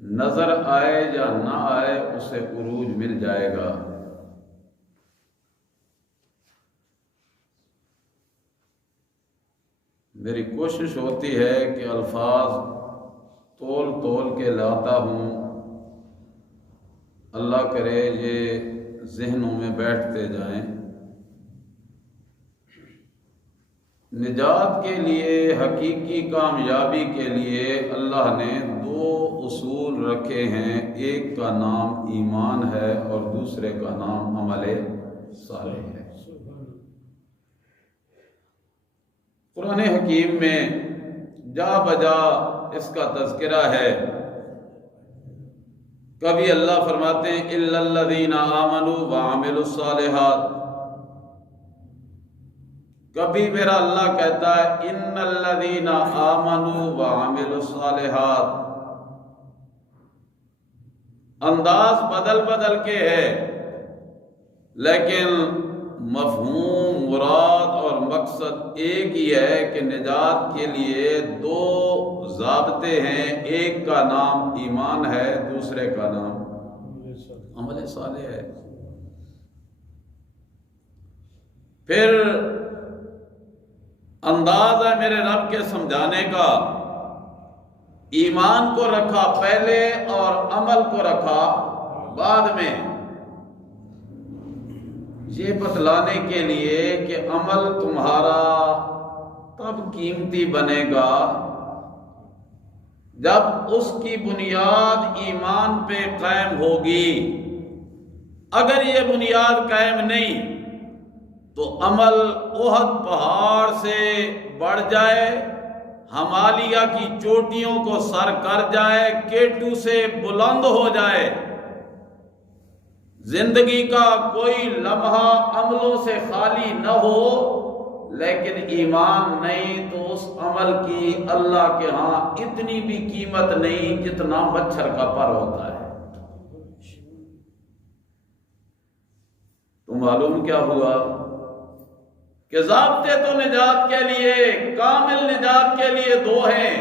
نظر آئے یا نہ آئے اسے عروج مل جائے گا۔ میری کوشش ہوتی ہے کہ الفاظ تول تول کے لاتا ہوں، اللہ کرے یہ ذہنوں میں بیٹھتے جائیں۔ نجات کے لیے، حقیقی کامیابی کے لیے اللہ نے دو اصول رکھے ہیں، ایک کا نام ایمان ہے اور دوسرے کا نام عمل صالح ہے۔ قرآن حکیم میں جا بجا اس کا تذکرہ ہے۔ کبھی اللہ فرماتے ہیں الا الذین آمنوا وعملوا الصالحات، کبھی میرا اللہ کہتا ہے ان الذین آمنوا وعملوا الصالحات۔ انداز بدل بدل کے ہے، لیکن مفہوم، مراد اور مقصد ایک ہی ہے کہ نجات کے لیے دو ضابطے ہیں، ایک کا نام ایمان ہے، دوسرے کا نام عمل صالح ہے۔ پھر انداز ہے میرے رب کے سمجھانے کا، ایمان کو رکھا پہلے اور عمل کو رکھا بعد میں، یہ بتلانے کے لیے کہ عمل تمہارا تب قیمتی بنے گا جب اس کی بنیاد ایمان پہ قائم ہوگی۔ اگر یہ بنیاد قائم نہیں تو عمل احد پہاڑ سے بڑھ جائے، ہمالیہ کی چوٹیوں کو سر کر جائے، کیٹو سے بلند ہو جائے، زندگی کا کوئی لمحہ عملوں سے خالی نہ ہو، لیکن ایمان نہیں تو اس عمل کی اللہ کے ہاں اتنی بھی قیمت نہیں جتنا مچھر کا پر ہوتا ہے۔ تو معلوم کیا ہوا کہ ضابطے تو نجات کے لیے، کامل نجات کے لیے دو ہیں،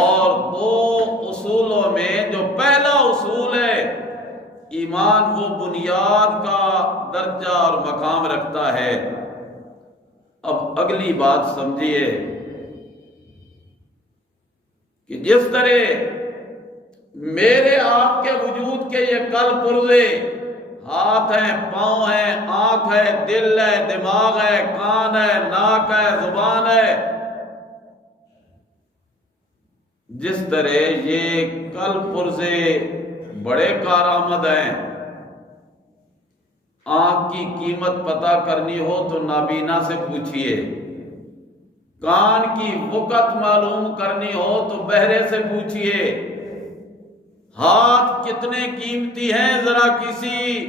اور دو اصولوں میں جو پہلا اصول ہے ایمان، وہ بنیاد کا درجہ اور مقام رکھتا ہے۔ اب اگلی بات سمجھیے کہ جس طرح میرے آپ کے وجود کے یہ کل پرزے، ہاتھ ہیں، پاؤں ہیں، آنکھ ہے، دل ہے، دماغ ہے، کان ہے، ناک ہے، زبان ہے، جس طرح یہ کل پرزے بڑے کارآمد ہیں۔ آنکھ کی قیمت پتہ کرنی ہو تو نابینا سے پوچھئے، کان کی وقت معلوم کرنی ہو تو بہرے سے پوچھئے، ہاتھ کتنے قیمتی ہیں ذرا کسی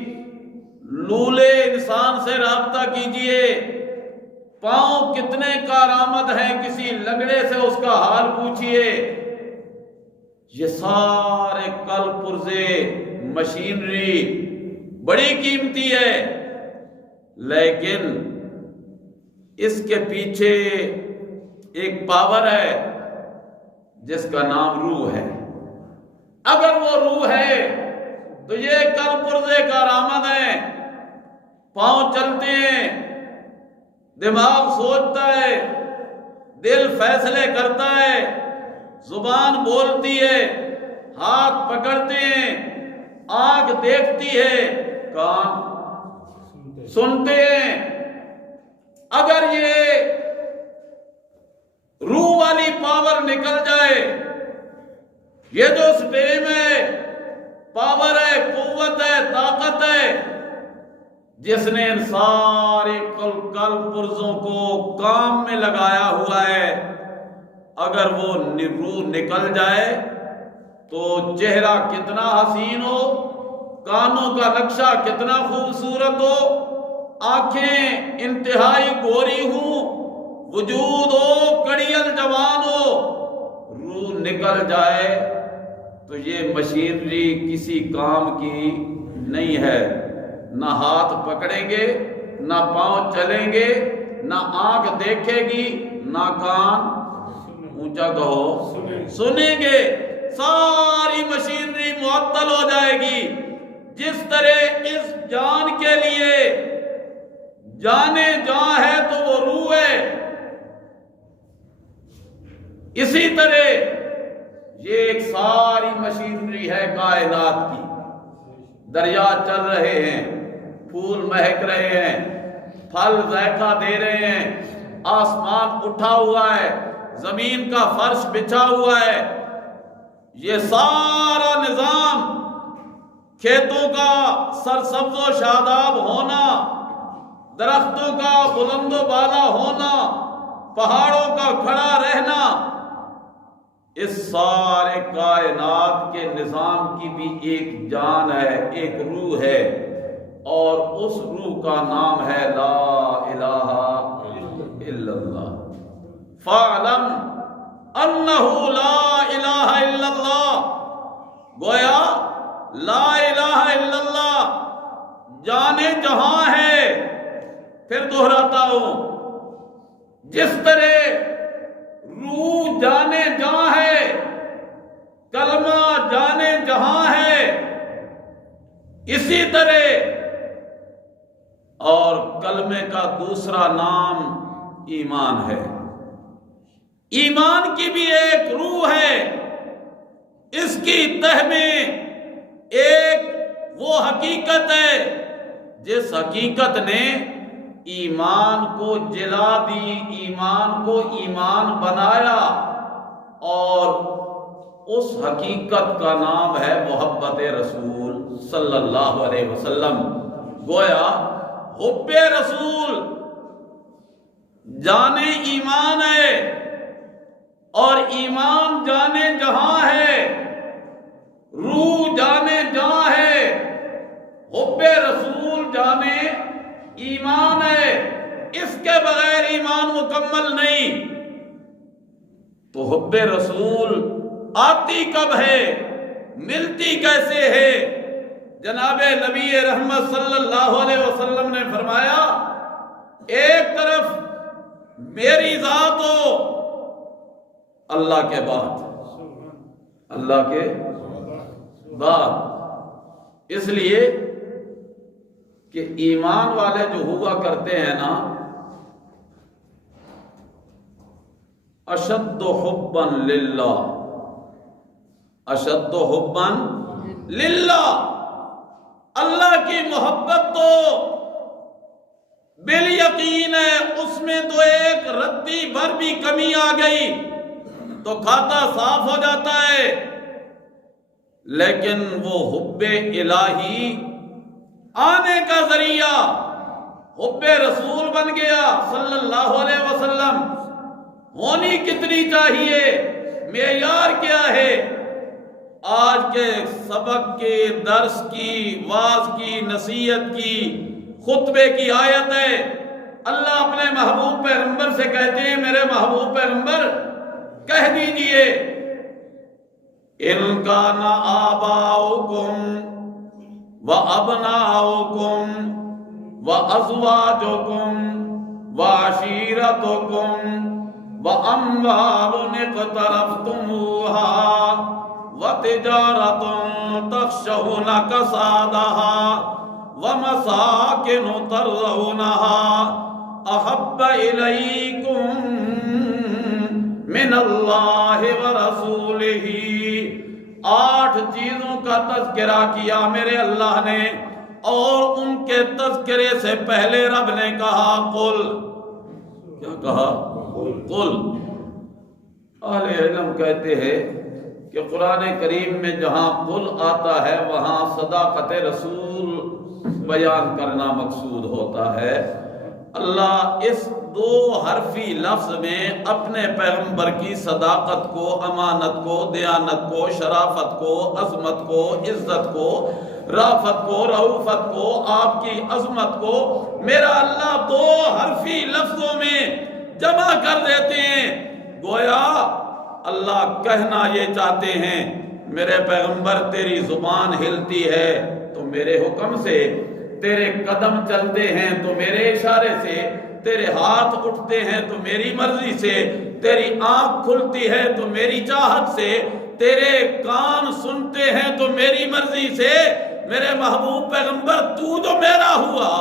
لولے انسان سے رابطہ کیجئے، پاؤں کتنے کارآمد ہیں کسی لنگڑے سے اس کا حال پوچھئے۔ یہ سارے کل پرزے، مشینری بڑی قیمتی ہے، لیکن اس کے پیچھے ایک پاور ہے جس کا نام روح ہے۔ اگر وہ روح ہے تو یہ کل پرزے کارآمد ہیں، پاؤں چلتے ہیں، دماغ سوچتا ہے، دل فیصلے کرتا ہے، زبان بولتی ہے، ہاتھ پکڑتے ہیں، آنکھ دیکھتی ہے، کان سنتے ہیں۔ اگر یہ روح والی پاور نکل جائے، یہ جو سپریم ہے، پاور ہے، قوت ہے، طاقت ہے، جس نے ان سارے کل پرزوں کو کام میں لگایا ہوا ہے، اگر وہ روح نکل جائے تو چہرہ کتنا حسین ہو، کانوں کا نقشہ کتنا خوبصورت ہو، آنکھیں انتہائی گوری ہوں، وجود ہو کڑیل جوان ہو، روح نکل جائے تو یہ مشینری کسی کام کی نہیں ہے۔ نہ ہاتھ پکڑیں گے، نہ پاؤں چلیں گے، نہ آنکھ دیکھے گی، نہ کان اونچا کہو سنیں گے، ساری مشینری معطل ہو جائے گی۔ جس طرح اس جان کے لیے جانے جاں ہے تو وہ روح ہے، اسی طرح یہ ایک ساری مشینری ہے کائنات کی۔ دریات چل رہے ہیں، پھول مہک رہے ہیں، پھل ذائقہ دے رہے ہیں، آسمان اٹھا ہوا ہے، زمین کا فرش بچھا ہوا ہے، یہ سارا نظام، کھیتوں کا سرسبز و شاداب ہونا، درختوں کا بلند و بالا ہونا، پہاڑوں کا کھڑا رہنا، اس سارے کائنات کے نظام کی بھی ایک جان ہے، ایک روح ہے، اور اس روح کا نام ہے لا الہ الا اللہ۔ فَاعْلَمْ أَنَّهُ لَا إِلَهَ إِلَّا اللَّهُ، گویا لا الہ الا اللہ جانے جہاں ہے۔ پھر دہراتا ہوں، جس طرح روح جانے جہاں ہے، کلمہ جانے جہاں ہے، اسی طرح اور کلمے کا دوسرا نام ایمان ہے۔ ایمان کی بھی ایک روح ہے، اس کی تہ میں ایک وہ حقیقت ہے جس حقیقت نے ایمان کو جلا دی، ایمان کو ایمان بنایا، اور اس حقیقت کا نام ہے محبت رسول صلی اللہ علیہ وسلم۔ گویا حب رسول جانے ایمان ہے، اور ایمان جانے جہاں ہے، روح جانے جہاں ہے، حب رسول جانے ایمان ہے۔ اس کے بغیر ایمان مکمل نہیں۔ تو حب رسول آتی کب ہے، ملتی کیسے ہے؟ جناب نبی رحمت صلی اللہ علیہ وسلم نے فرمایا، ایک طرف میری ذات ہو اللہ کے بعد، اللہ کے بعد، اس لیے کہ ایمان والے جو ہوا کرتے ہیں نا، اشد حبا للہ، اشد حبا للہ، اللہ کی محبت تو بالیقین ہے، اس میں تو ایک رتی بھر بھی کمی آ گئی تو کھاتا صاف ہو جاتا ہے، لیکن وہ حب الہی آنے کا ذریعہ حب رسول بن گیا صلی اللہ علیہ وسلم۔ ہونی کتنی چاہیے، معیار کیا ہے؟ آج کے سبق کے درس کی، واعظ کی، نصیحت کی، خطبے کی آیت ہے۔ اللہ اپنے محبوب پیغمبر سے کہتے ہیں، میرے محبوب پیغمبر کہہ دیجئے، ان کان آباؤکم وَأَبْنَاؤُكُمْ وَأَزْوَاجُكُمْ وَعَشِيرَتُكُمْ وَأَمْوَالٌ اقْتَرَفْتُمُوهَا وَتِجَارَةٌ تَخْشَوْنَ كَسَادَهَا وَمَسَاكِنُ تَرْضَوْنَهَا أَحَبَّ إِلَيْكُمْ مِنَ اللَّهِ وَرَسُولِهِ۔ 8 چیزوں کا تذکرہ کیا میرے اللہ نے، اور ان کے تذکرے سے پہلے رب نے کہا قل، کیا کہا؟ قل۔ اہل علم کہتے ہیں کہ قرآن کریم میں جہاں قل آتا ہے وہاں صداقت رسول بیان کرنا مقصود ہوتا ہے۔ اللہ اس 2 حرفی لفظ میں اپنے پیغمبر کی صداقت کو، امانت کو، دیانت کو، شرافت کو، عظمت کو، عزت کو، رافت کو، رعوفت کو، آپ کی عظمت کو میرا اللہ 2 حرفی لفظوں میں جمع کر دیتے ہیں۔ گویا اللہ کہنا یہ چاہتے ہیں، میرے پیغمبر تیری زبان ہلتی ہے تو میرے حکم سے، تیرے قدم چلتے ہیں تو میرے اشارے سے، تیرے ہاتھ اٹھتے ہیں تو میری مرضی سے، تیری آنکھ کھلتی ہے تو میری چاہت سے، تیرے کان سنتے ہیں تو میری مرضی سے، میرے محبوب پیغمبر تو جو میرا ہوا،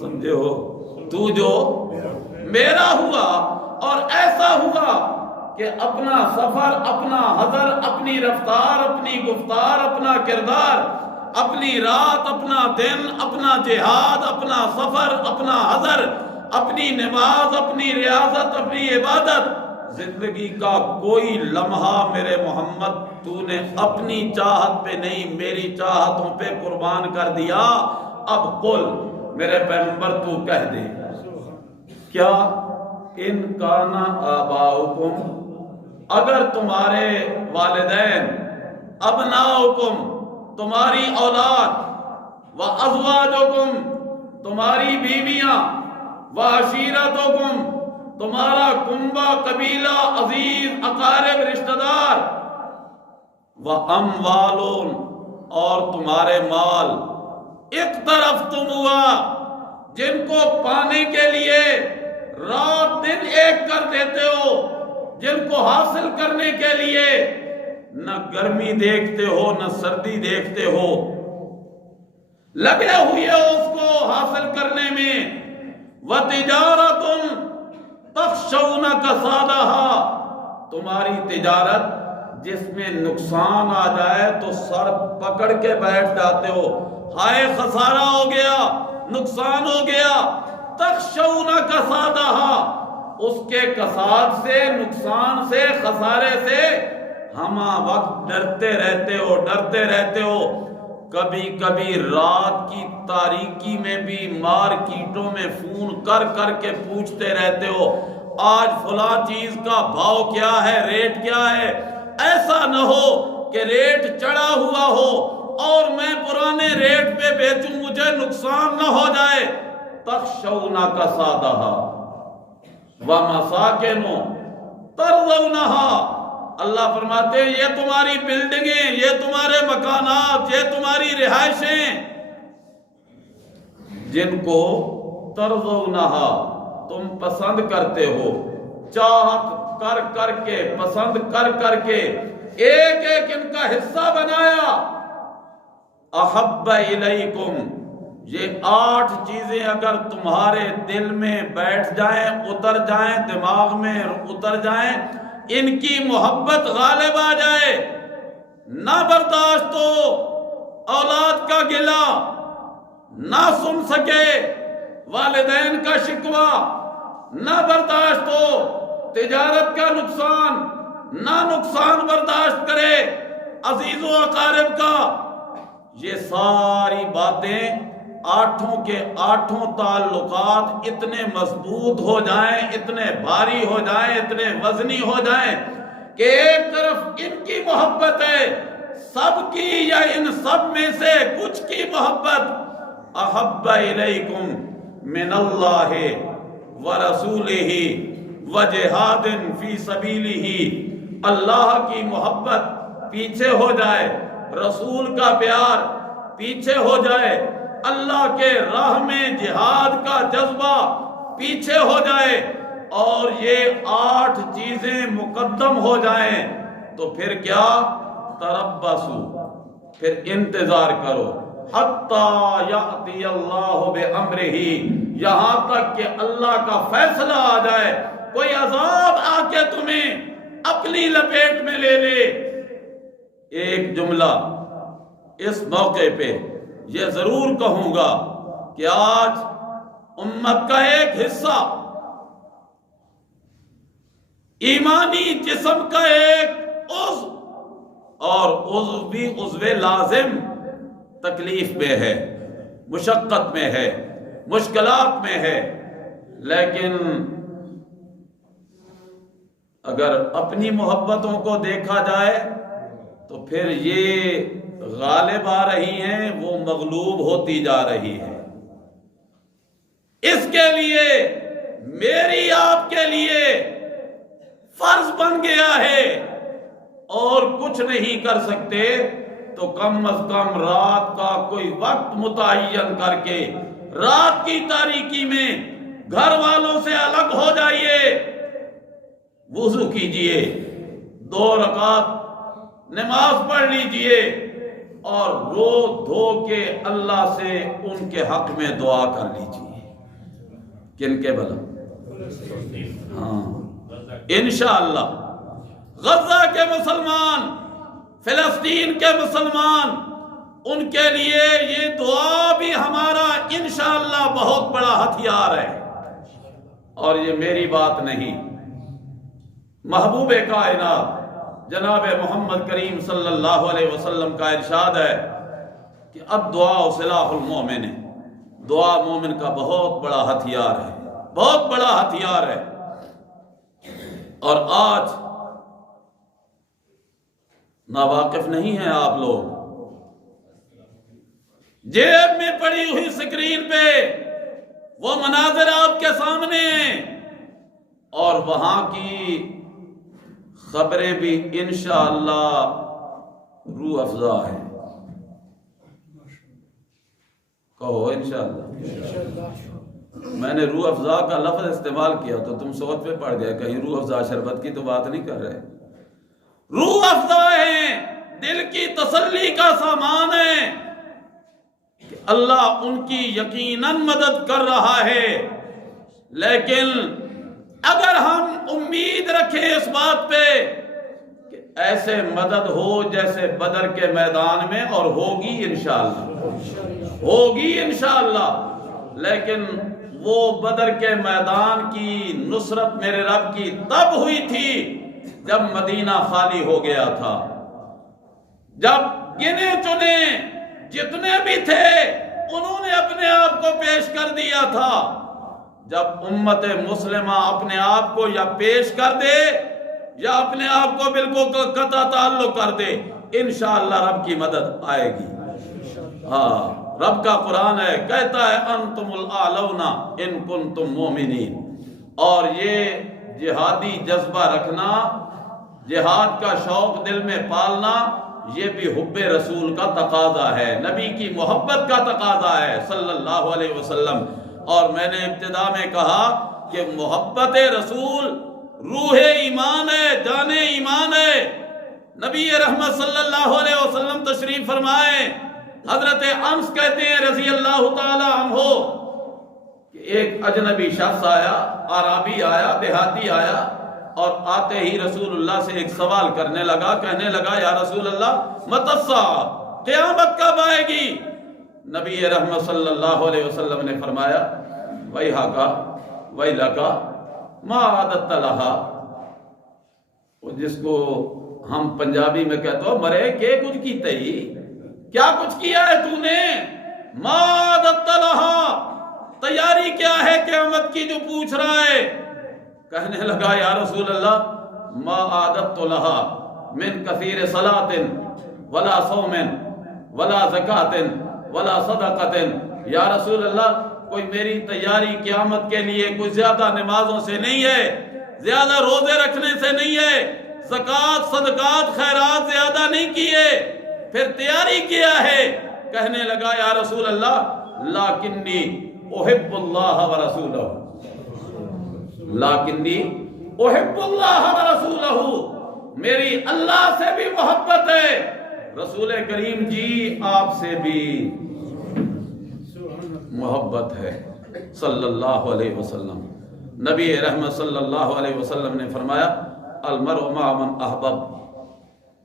سمجھے ہو، تو جو میرا ہوا، اور ایسا ہوا کہ اپنا سفر، اپنا حضر، اپنی رفتار، اپنی گفتار، اپنا کردار، اپنی رات، اپنا دن، اپنا جہاد، اپنا سفر، اپنا حضر، اپنی نماز، اپنی ریاضت، اپنی عبادت، زندگی کا کوئی لمحہ میرے محمد تو نے اپنی چاہت پہ نہیں، میری چاہتوں پہ قربان کر دیا۔ اب قل، میرے پیغمبر تو کہہ دے، کیا ان کانا آباؤکم، اگر تمہارے والدین، ابناؤکم تمہاری اولاد، وازواجکم تمہاری بیویاں، وعشیرتکم تمہارا کنبہ، قبیلہ، عزیز، اقارب، رشتہ دار، واموالون اور تمہارے مال، اقترفتموہا جن کو پانے کے لیے رات دن ایک کر دیتے ہو، جن کو حاصل کرنے کے لیے نہ گرمی دیکھتے ہو نہ سردی دیکھتے ہو، لگے ہوئے ہو اس کو حاصل کرنے میں، وَتِجَارَةٌ تَخْشَوْنَ كَسَادَهَا تمہاری تجارت جس میں نقصان آ جائے تو سر پکڑ کے بیٹھ جاتے ہو، ہائے خسارہ ہو گیا، نقصان ہو گیا، تَخْشَوْنَ كَسَادَهَا اس کے کساد سے، نقصان سے، خسارے سے ہمہ وقت ڈرتے رہتے ہو، ڈرتے رہتے ہو۔ کبھی کبھی رات کی تاریکی میں بھی مارکیٹوں میں فون کر کر کے پوچھتے رہتے ہو، آج فلاں چیز کا بھاؤ کیا ہے، ریٹ کیا ہے، ایسا نہ ہو کہ ریٹ چڑھا ہوا ہو اور میں پرانے ریٹ پہ بیچوں، مجھے نقصان نہ ہو جائے۔ تخشون کسادہا ومساکن ترضونہا اللہ فرماتے ہیں یہ تمہاری بلڈنگیں، یہ تمہارے مکانات، یہ تمہاری رہائشیں جن کو ترضونہا تم پسند کرتے ہو، چاہت کر کر کے، پسند کر کر کے ایک ایک ان کا حصہ بنایا۔ احب الیکم یہ 8 چیزیں اگر تمہارے دل میں بیٹھ جائیں، اتر جائیں، دماغ میں اتر جائیں، ان کی محبت غالب آ جائے، نہ برداشت ہو اولاد کا گلہ، نہ سن سکے والدین کا شکوہ، نہ برداشت ہو تجارت کا نقصان، نہ نقصان برداشت کرے عزیز و اقارب کا، یہ ساری باتیں 8 کے 8 تعلقات اتنے مضبوط ہو جائیں، اتنے بھاری ہو جائیں، اتنے وزنی ہو جائیں کہ ایک طرف ان کی محبت ہے سب کی یا ان سب میں سے کچھ کی محبت، احب الیکم من اللہ ورسولہ وجہاد فی سبیلہ، اللہ کی محبت پیچھے ہو جائے، رسول کا پیار پیچھے ہو جائے، اللہ کے راہ میں جہاد کا جذبہ پیچھے ہو جائے، اور یہ 8 چیزیں مقدم ہو جائیں تو پھر کیا؟ تربصوا پھر انتظار کرو، حتی یأتی اللہ بامرہ یہاں تک کہ اللہ کا فیصلہ آ جائے، کوئی عذاب آ کے تمہیں اپنی لپیٹ میں لے لے۔ ایک جملہ اس موقع پہ یہ ضرور کہوں گا کہ آج امت کا ایک حصہ، ایمانی جسم کا ایک عضو، اور عضو بھی عضو لازم تکلیف میں ہے، مشقت میں ہے، مشکلات میں ہے، لیکن اگر اپنی محبتوں کو دیکھا جائے تو پھر یہ غالب آ رہی ہیں، وہ مغلوب ہوتی جا رہی ہے۔ اس کے لیے میری آپ کے لیے فرض بن گیا ہے، اور کچھ نہیں کر سکتے تو کم از کم رات کا کوئی وقت متعین کر کے رات کی تاریکی میں گھر والوں سے الگ ہو جائیے، وضو کیجئے، 2 رکعت نماز پڑھ لیجئے اور رو دھو کے اللہ سے ان کے حق میں دعا کر لیجئے۔ کن کے بھلا؟ ہاں انشاءاللہ غزہ کے مسلمان، فلسطین کے مسلمان، ان کے لیے یہ دعا بھی ہمارا انشاءاللہ بہت بڑا ہتھیار ہے۔ اور یہ میری بات نہیں، محبوب کائنات جناب محمد کریم صلی اللہ علیہ وسلم کا ارشاد ہے کہ الدعاء سلاح المومن، دعا مومن کا بہت بڑا ہتھیار ہے، بہت بڑا ہتھیار ہے۔ اور آج ناواقف نہیں ہیں آپ لوگ، جیب میں پڑی ہوئی سکرین پہ وہ مناظر آپ کے سامنے ہیں، اور وہاں کی خبریں بھی انشاءاللہ روح افزا ہیں۔ کہو انشاءاللہ۔ میں نے روح افزا کا لفظ استعمال کیا تو تم سوچ پہ پڑ گئے، کہیں روح افزا شربت کی تو بات نہیں کر رہے۔ روح افزا ہیں، دل کی تسلی کا سامان ہے کہ اللہ ان کی یقیناً مدد کر رہا ہے، لیکن اگر ہم امید رکھیں اس بات پہ کہ ایسے مدد ہو جیسے بدر کے میدان میں، اور ہوگی انشاءاللہ، ہوگی انشاءاللہ، لیکن وہ بدر کے میدان کی نصرت میرے رب کی تب ہوئی تھی جب مدینہ خالی ہو گیا تھا، جب گنے چنے جتنے بھی تھے انہوں نے اپنے آپ کو پیش کر دیا تھا۔ جب امت مسلمہ اپنے آپ کو یا پیش کر دے یا اپنے آپ کو بالکل قطع تعلق کر دے، انشاءاللہ رب کی مدد آئے گی۔ ہاں رب کا قرآن ہے، کہتا ہے انتم الاعلون ان کنتم مومنین۔ اور یہ جہادی جذبہ رکھنا، جہاد کا شوق دل میں پالنا، یہ بھی حب رسول کا تقاضا ہے، نبی کی محبت کا تقاضا ہے صلی اللہ علیہ وسلم۔ اور میں نے ابتدا میں کہا کہ محبت رسول روح ایمان ہے، جان ایمان ہے۔ نبی رحمت صلی اللہ علیہ وسلم تشریف فرمائے، حضرت انس کہتے ہیں رضی اللہ تعالی عنہ کہ ایک اجنبی شخص آیا، عربی آیا، دیہاتی آیا، اور آتے ہی رسول اللہ سے ایک سوال کرنے لگا، کہنے لگا یا رسول اللہ متی الساعہ، قیامت کب آئے گی؟ نبی رحمت صلی اللہ علیہ وسلم نے فرمایا ویحکا ویلکا ما عادت لہا، جس کو ہم پنجابی میں کہتے ہو مرے کہ کچھ کی تئی، کیا کچھ کیا ہے تو نے؟ ما عادت لہا، تیاری کیا ہے قیامت کی جو پوچھ رہا ہے؟ کہنے لگا یا رسول اللہ ما عادت لہا من کثیر صلاۃ ولا صوم ولا زکات ولا صدقۃ، یا رسول اللہ کوئی میری تیاری قیامت کے لیے کوئی زیادہ نمازوں سے نہیں ہے، زیادہ روزے رکھنے سے نہیں ہے، زکات صدقات خیرات زیادہ نہیں کیے، پھر تیاری کیا ہے؟ کہنے لگا یا رسول اللہ لیکنی احب اللہ ورسولہ، لیکنی احب اللہ ورسولہ، میری اللہ سے بھی محبت ہے، رسول کریم جی آپ سے بھی محبت ہے صلی اللہ علیہ وسلم۔ نبی رحمت صلی اللہ علیہ وسلم نے فرمایا المرء مع من احبب،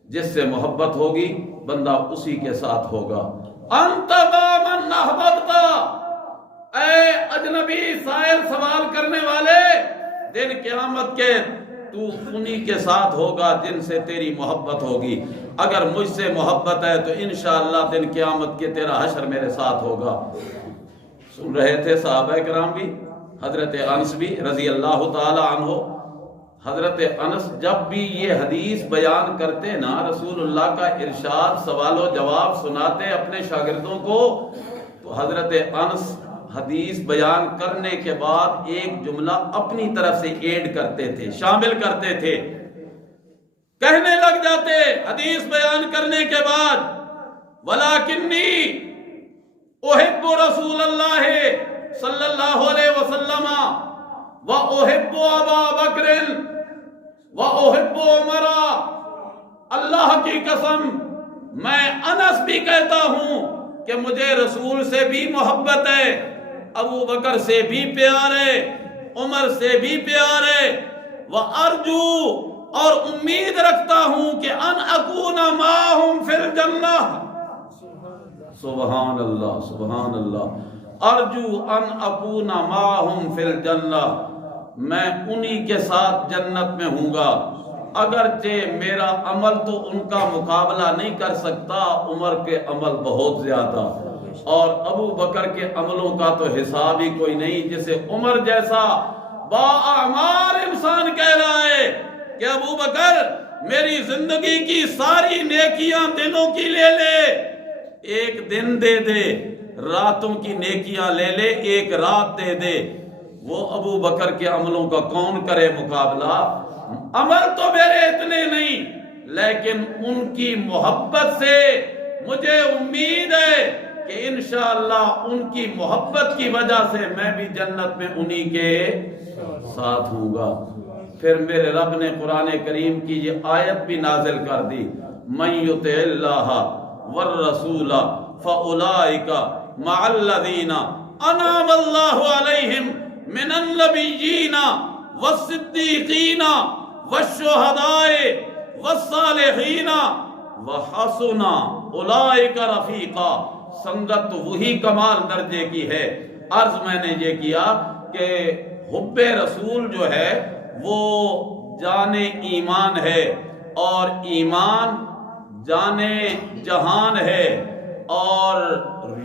جس سے محبت ہوگی بندہ اسی کے ساتھ ہوگا۔ انت مع من احببت، اے اجنبی سائل سوال کرنے والے، دن قیامت کے تو انہی کے ساتھ ہوگا جن سے تیری محبت ہوگی۔ اگر مجھ سے محبت ہے تو انشاءاللہ دن قیامت کے تیرا حشر میرے ساتھ ہوگا۔ سن رہے تھے صحابہ کرام بھی، حضرت انس بھی رضی اللہ تعالی عنہ۔ حضرت انس جب بھی یہ حدیث بیان کرتے نا، رسول اللہ کا ارشاد سوال و جواب سناتے اپنے شاگردوں کو، تو حضرت انس حدیث بیان کرنے کے بعد ایک جملہ اپنی طرف سے ایڈ کرتے تھے، شامل کرتے تھے، کہنے لگ جاتے حدیث بیان کرنے کے بعد وَلَكِنِّي احب رسول اللہ صلی اللہ علیہ وسلم وَأُحِبُّ أَبَا بَكْرٍ وَأُحِبُّ عُمَرَ، اللہ کی قسم میں انس بھی کہتا ہوں کہ مجھے رسول سے بھی محبت ہے، ابو بکر سے بھی پیار ہے، عمر سے بھی پیار ہے۔ وَأَرْجُو، اور امید رکھتا ہوں کہ ان اکون معہم فی الجنہ، سبحان اللہ سبحان اللہ، ارجو ان اکون معہم فی الجنہ، میں انہی کے ساتھ جنت میں ہوں گا، اگرچہ میرا عمل تو ان کا مقابلہ نہیں کر سکتا، عمر کے عمل بہت زیادہ اور ابو بکر کے عملوں کا تو حساب ہی کوئی نہیں، جسے عمر جیسا بااعمال انسان کہہ رہا ہے کہ ابو بکر میری زندگی کی ساری نیکیاں دنوں کی لے لے، ایک دن دے دے، راتوں کی نیکیاں لے لے، ایک رات دے دے، وہ ابو بکر کے عملوں کا کون کرے مقابلہ؟ عمل تو میرے اتنے نہیں، لیکن ان کی محبت سے مجھے امید ہے کہ انشاءاللہ ان کی محبت کی وجہ سے میں بھی جنت میں انہی کے ساتھ ہوں گا۔ پھر میرے رب نے قرآن کریم کی یہ آیت بھی نازل کر دی، مَن یُطِعِ اللَّهَ وَالرَّسُولَ فَأُولَٰئِکَ مَعَ الَّذِینَ أَنْعَمَ اللَّهُ عَلَیْہِم مِنَ النَّبِیِّینَ وَالصِّدِّیقِینَ وَالشُّہَدَاءِ وَالصَّالِحِینَ وَحَسُنَ أُولَٰئِکَ رَفِیقًا۔ سنگت وہی کمال درجے کی ہے۔ عرض میں نے یہ کیا کہ حب رسول جو ہے وہ جان ایمان ہے، اور ایمان جان جہان ہے، اور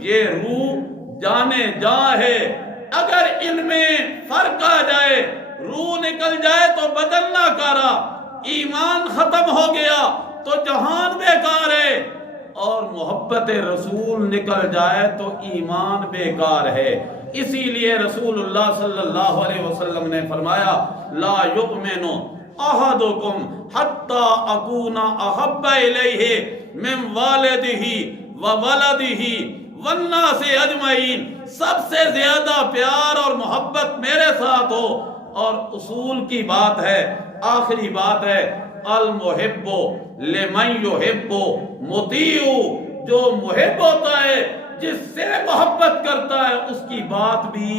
یہ روح جان جاں ہے۔ اگر ان میں فرق آ جائے، روح نکل جائے تو بدن نہ کارا، ایمان ختم ہو گیا تو جہان بیکار ہے، اور محبت رسول نکل جائے تو ایمان بیکار ہے۔ اسی لیے رسول اللہ صلی اللہ علیہ وسلم نے فرمایا، لا یؤمن احدکم حتی اکون احب الیہ من والدہ وولدہ والناس اجمعین، سب سے زیادہ پیار اور محبت میرے ساتھ ہو۔ اور اصول کی بات ہے، آخری بات ہے، المحب لمن یحب مطیع، جو محب ہوتا ہے، جس سے محبت کرتا ہے، اس کی بات بھی